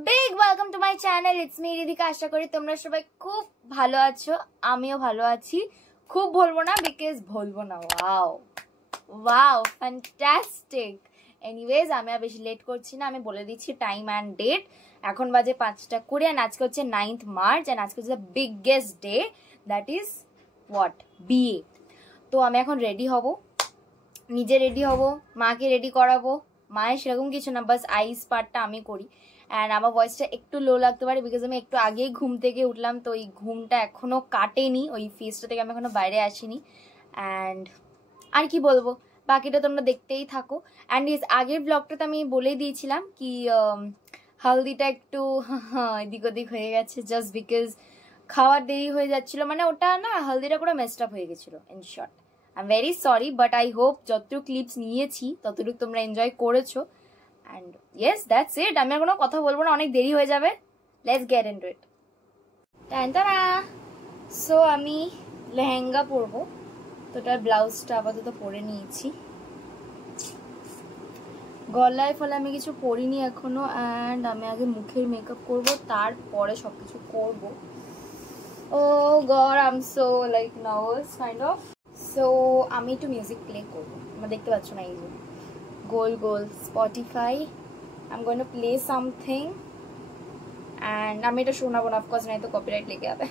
big welcome to my channel. It's me Ridhika. আশা করি তোমরা সবাই খুব ভালো আছো, আমিও ভালো আছি। খুব বলবো না বিকজ বলবো না। Wow fantastic. এনিওয়েজ আমি আর বেশি লেট করছি না, আমি বলে দিচ্ছি টাইম অ্যান্ড ডেট। এখন বাজে 5:20 and আজকে হচ্ছে 9th March and আজকে হচ্ছে biggest day, that is what, বিয়ে। তো আমি এখন রেডি হব, নিজে রেডি হব, মাকে রেডি করাবো। মায়ের সেরকম কিছু না, বাস আইস পার্টটা আমি করি। অ্যান্ড আমার ভয়েসটা একটু লো লাগতে পারে বিকজ আমি একটু আগেই ঘুম থেকে উঠলাম, তো ওই ঘুমটা এখনও কাটেনি, ওই ফেসটা থেকে আমি এখনও বাইরে আসিনি। অ্যান্ড আর কি বলবো, বাকিটা তোমরা দেখতেই থাকো। অ্যান্ড ইস আগের ব্লগটাতে আমি বলেই দিয়েছিলাম কি হালদিটা একটু এদিক ওদিক হয়ে গেছে, জাস্ট বিকজ খাওয়ার দেরি হয়ে যাচ্ছিলো। মানে ওটা না, হালদিটা পুরো মেসড আপ হয়ে গেছিলো। In short I am very sorry, but I hope যতটুকু ক্লিপস নিয়েছি ততটুকু তোমরা এনজয় করেছো। And yes that's it. আমি আর কোনো কথা বলবো না, অনেক দেরি হয়ে যাবে। Let's get into it. টানটানা। সো আমি লেহেঙ্গা পরবো, তো তার ব্লাউজটা আপাতত পরে নিয়েছি। গলায় ফলে আমি কিছু পরিনি এখনো। অ্যান্ড আমি আগে মুখের মেকআপ করব, তারপরে সব কিছু করবো। Oh god, I am so like nervous kind of. So আমি একটু মিউজিক প্লে করবো, তোমরা দেখতে পাচ্ছ না, এই যে গোল গোল Spotify. I am going to play something and আমি এটা শোনাবো না, অফকোর্স, নাই তো কপিরাইট লেগে যাবে।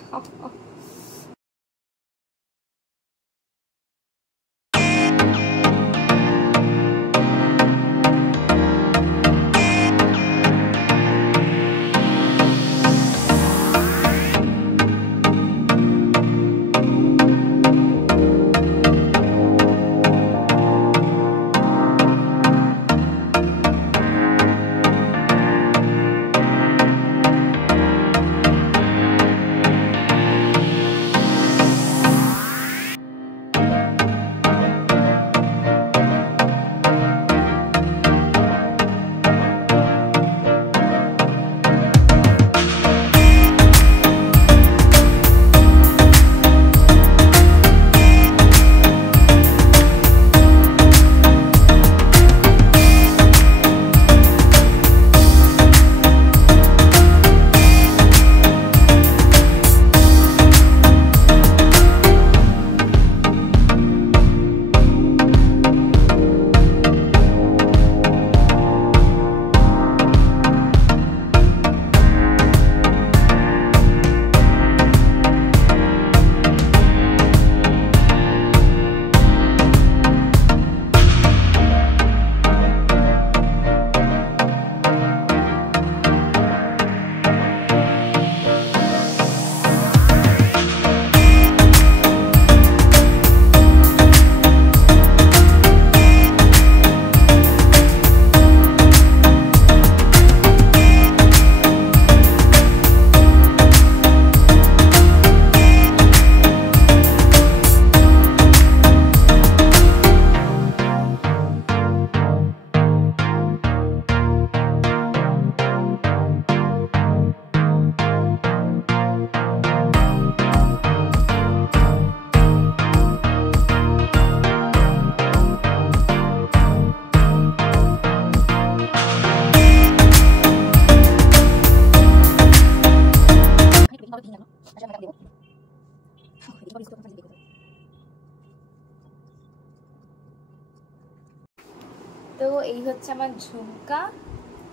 তো এই হচ্ছে আমার ঝুমকা।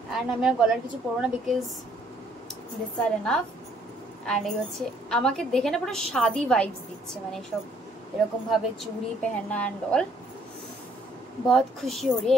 অ্যান্ড আমি আর গলার কিছু পরবো না because this R enough. And এই হচ্ছে, আমাকে দেখে না পুরো শাদি ভাইবস দিচ্ছে, মানে সব এরকম ভাবে চুড়ি পেহনা অ্যান্ড অল। বহুত খুশি হো রে।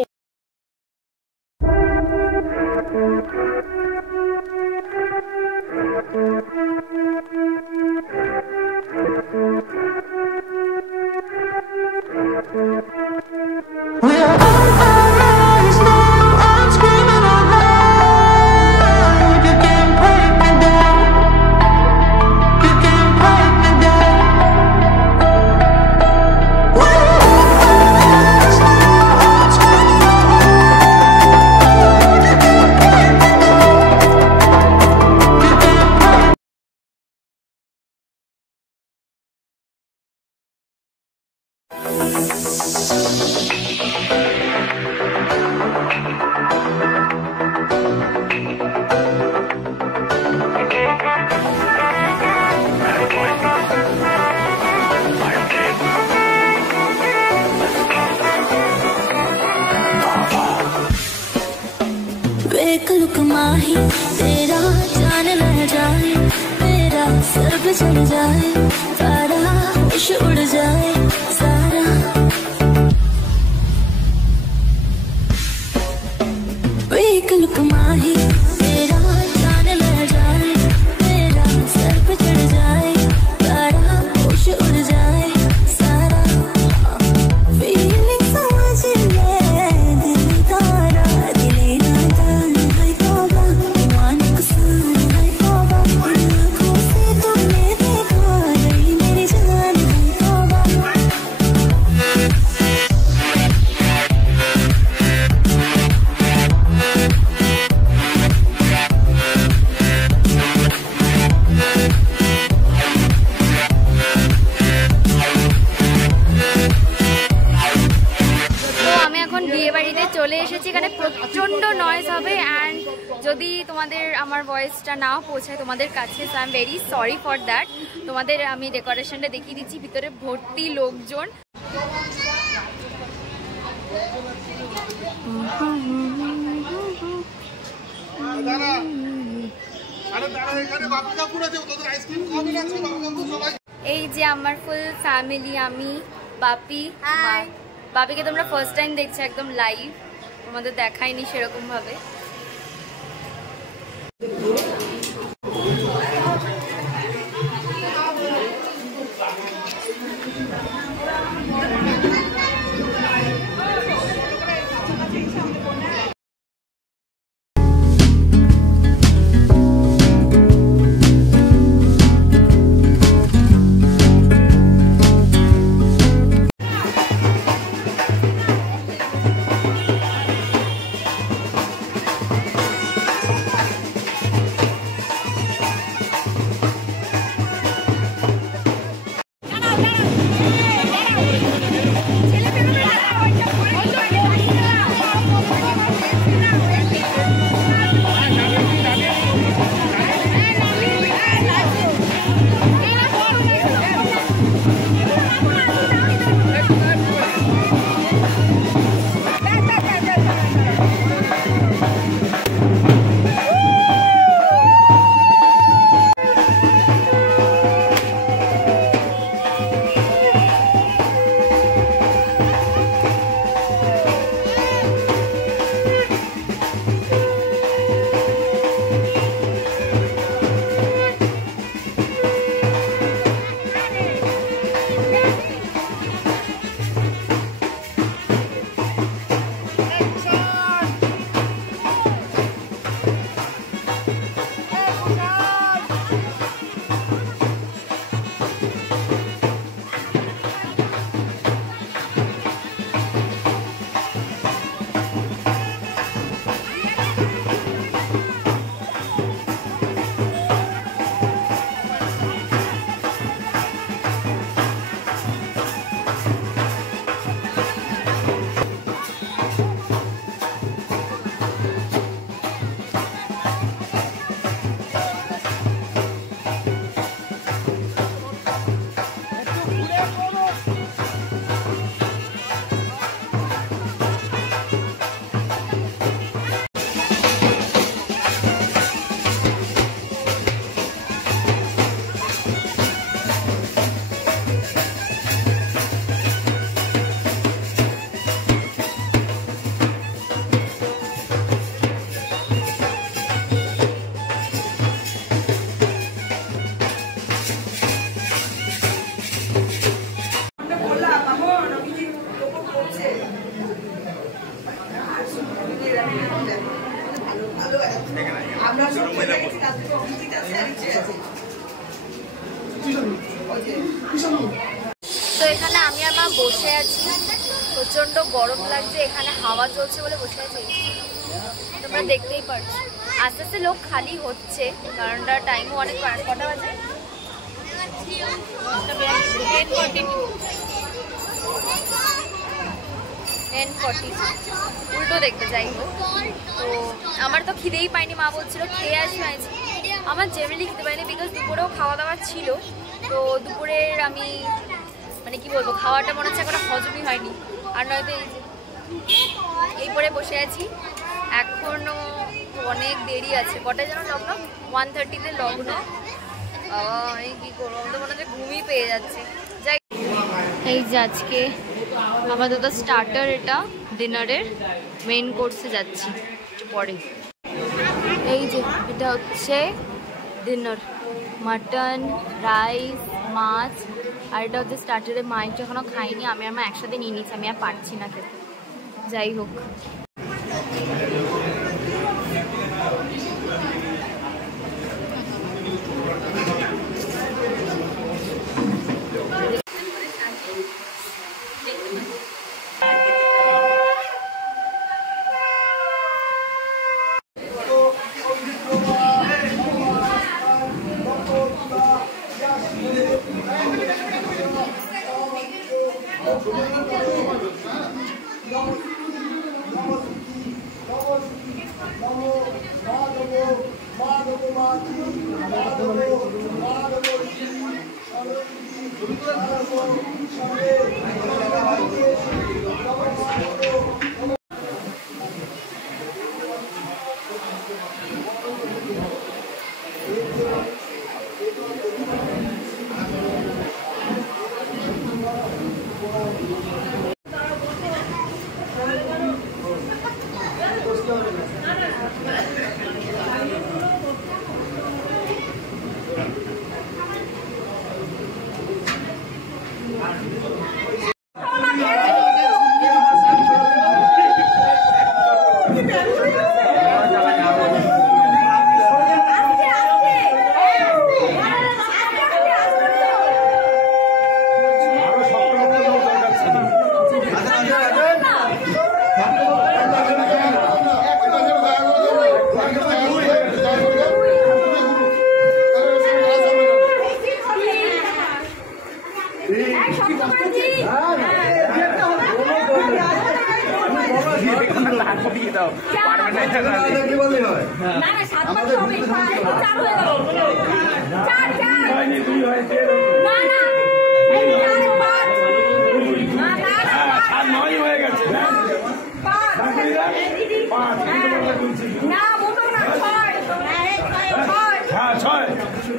माही तेरा जान लह जाए, मेरा सर पे चढ़ जाए, सारा होश उड़ जाए सारा। एक लुक माही तेरा जान लह जाए, मेरा सर पे चढ़ जाए, सारा होश उड़ जाए सारा। फीलिंग समझ ले दिल तारा, दिले नादान है तौबा, मान कुसूर है तौबा, आँखों से तुमने देखा रही मेरी जान है तौबा। চলে এসেছি, এখানে প্রচন্ড নয়েজ হবে অ্যান্ড যদি তোমাদের আমার ভয়েসটা না পৌঁছায় তোমাদের কাছে, so I am very sorry for that. তোমাদের আমি ডেকোরেশনটা দেখিয়ে দিচ্ছি, ভিতরে ভর্তি লোকজন। এই যে আমার ফুল ফ্যামিলি, আমি বাপি, বাপিকে তোমরা ফার্স্ট টাইম দেখছো একদম লাইভ, তোমাদের দেখাইনি সেরকম ভাবে। তো এখানে আমি আর মা বসে আছি, প্রচন্ড গরম লাগছে, এখানে হাওয়া চলছে বলে বসে আছি, তোমরা দেখতেই পারছো। আস্তে আস্তে লোক খালি হচ্ছে, কারণ টাইমও অনেক, কটা বাজে 10:40, উল্টো দেখতে যাই হোক। তো আমার তো খিদেই পাইনি, মা বলছিল খেয়ে আসবে, আমার জেনারেলি খেতে পাইনি বিকজ দুপুরেও খাওয়া দাওয়া ছিল। তো দুপুরের আমি মানে কি বলবো, খাওয়াটা মনে হচ্ছে এখন হজমই হয়নি। আর নয়তো এই পরে বসে আছি, এখনো অনেক দেরি আছে। কটায় যেন লগ্ন? 1:30-তে লগ্ন। আমি কি করবো, আমাদের মনে হচ্ছে ঘুমই পেয়ে যাচ্ছে। যাই, এই যে আজকে আপাতত স্টার্টার, এটা ডিনারের। মেইন কোর্সে যাচ্ছি একটু পরে। এই যে এটা হচ্ছে ডিনার, মাটন, রাইস, মাছ, আর এটা হচ্ছে স্টার্টারে। মাছ এখনো খাইনি, আমি আমার একসাথে নিয়ে নিচ্ছি, আমি আর পারছি না খেতে। যাই হোক,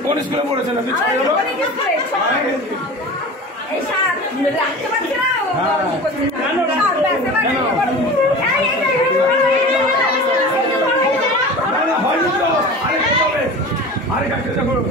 কোন স্কুলে পড়েছেন আপনি? 6 হলো।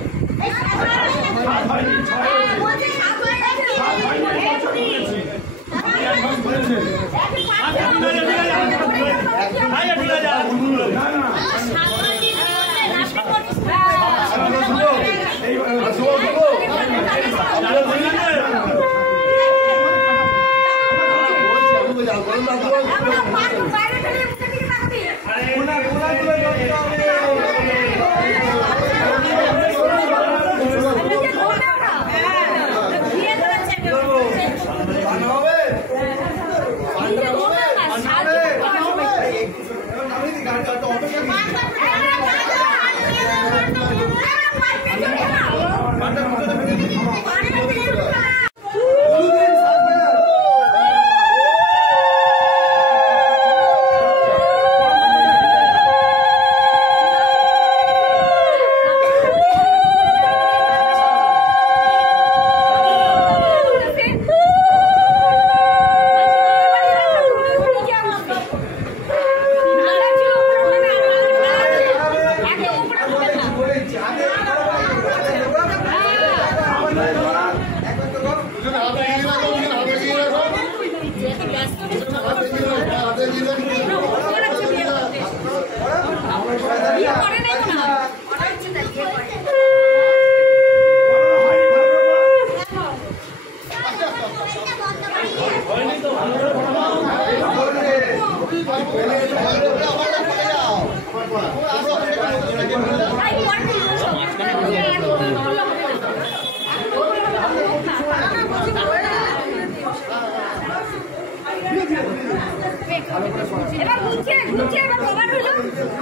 এবার ঘুরছে ঘুরছে এবার কভার হলো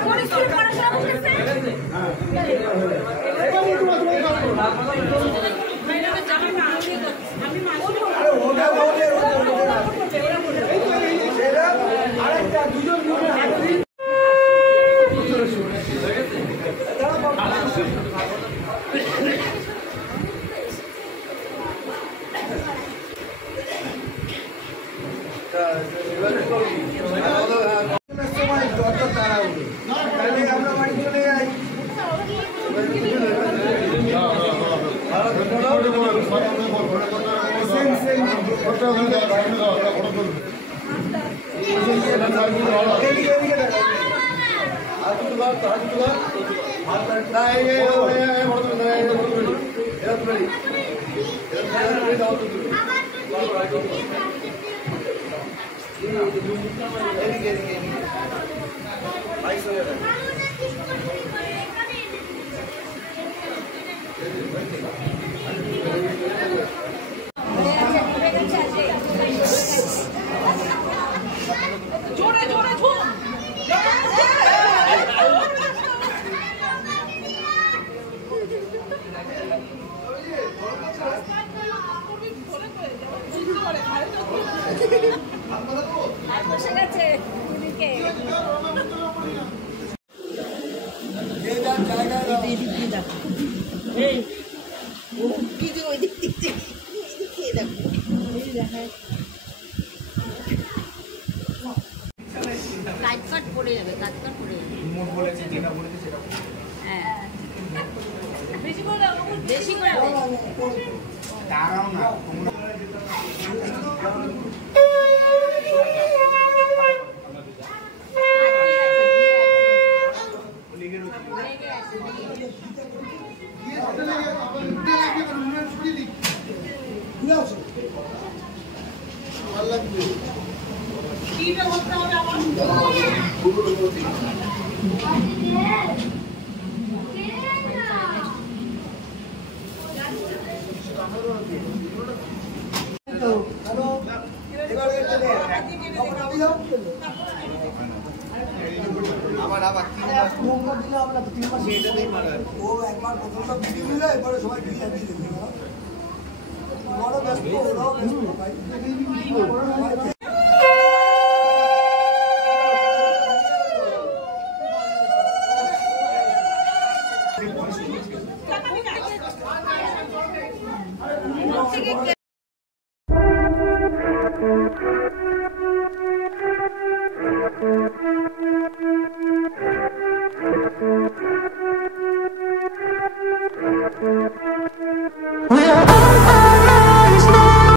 কোন স্কুলে পড়াশোনা করতেছে আরেকটা দুজন কাট পড়ে যাবে, কাট পড়ে যাবে। মোট বলেছি যেটা বলেছি সেটা। হ্যাঁ বেশি করে দাও, বেশি করে দাও। দাঁড়াও না তোমরা। We are